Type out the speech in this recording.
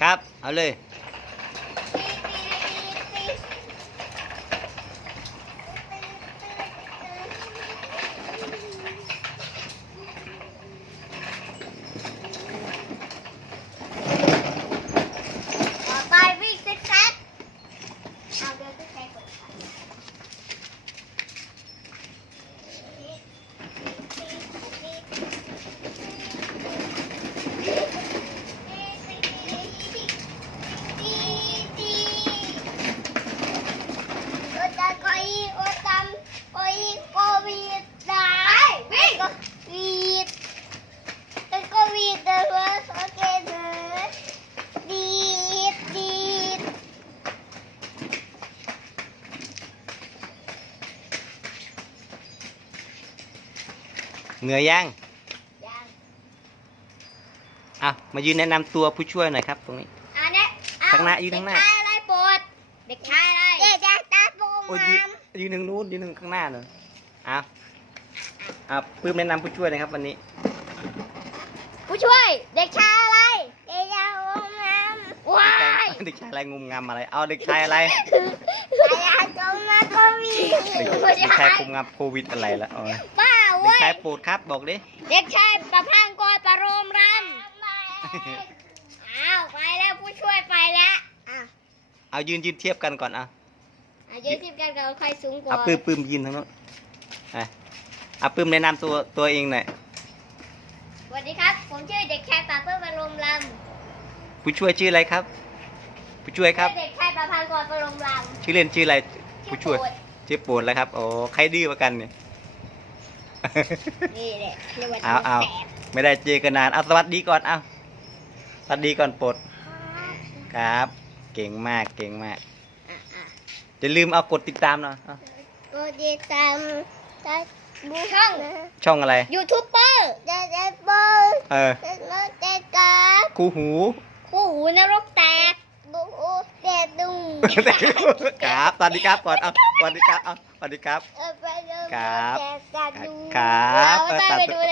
ครับ เอาเลยเหนือยังอาะมายืนแนะนำตัวผู้ช่วยหน่อยครับ ตรงนี้อข้างหน้ายืนข้างหน้าเด็กชายอะไรปวดเด็กชายอะไรเด็กตาปูงามยืนหนึ่งนู้นยืนหนึ่งข้างหน้าหน่อะอาะอาะปื้มแนะนำผู้ช่วยนะครับวันนี้ ผู้ช่วย เด็กชายอะไรเด็กชายงมงามว้าย เด็กชายอะไรงมงามอะไรเอาเด็กชายอะไรเด็กชายงมงามโควิดเด็กชายงมงามโควิดอะไรละโอ้ยเด็กชายปูดครับบอกดิ เด็กชายประพังกอดประรมรันเอาไปแล้วผู้ช่วยไปแล้ว เอายืนยืนเทียบกันก่อนอ่ะเอายืนเทียบกันกับใครสูงกว่าปืมปืมยืนทั้งนั้นเอาปืมแนะนําตัวตัวเองหน่อย สวัสดีครับผมชื่อเด็กชายปาเปื้อประรมรำ ผู้ช่วยชื่ออะไรครับ ผู้ช่วยครับ เด็กชายประพังกอนประรมรำ ชื่อเล่นชื่ออะไรผู้ช่วย ชื่อปูดแล้วครับโอ้ใครดีกวากันเนี่ยเอาเอาไม่ได้เจอกันนานเอาสวัสดีก่อน เอาสวัสดีก่อนปด ครับ เก่งมาก เก่งมาก จะลืมเอากดติดตามเนาอกดติดตามช่อง ช่องอะไร ยูทูบเบอร์เดดเบอร์ เออเดดเบอร์คู่หู คู่หูนรกครับ สวัสดีครับก่อนเอาสวัสดีครับเอาสวัสดีครับครับครับด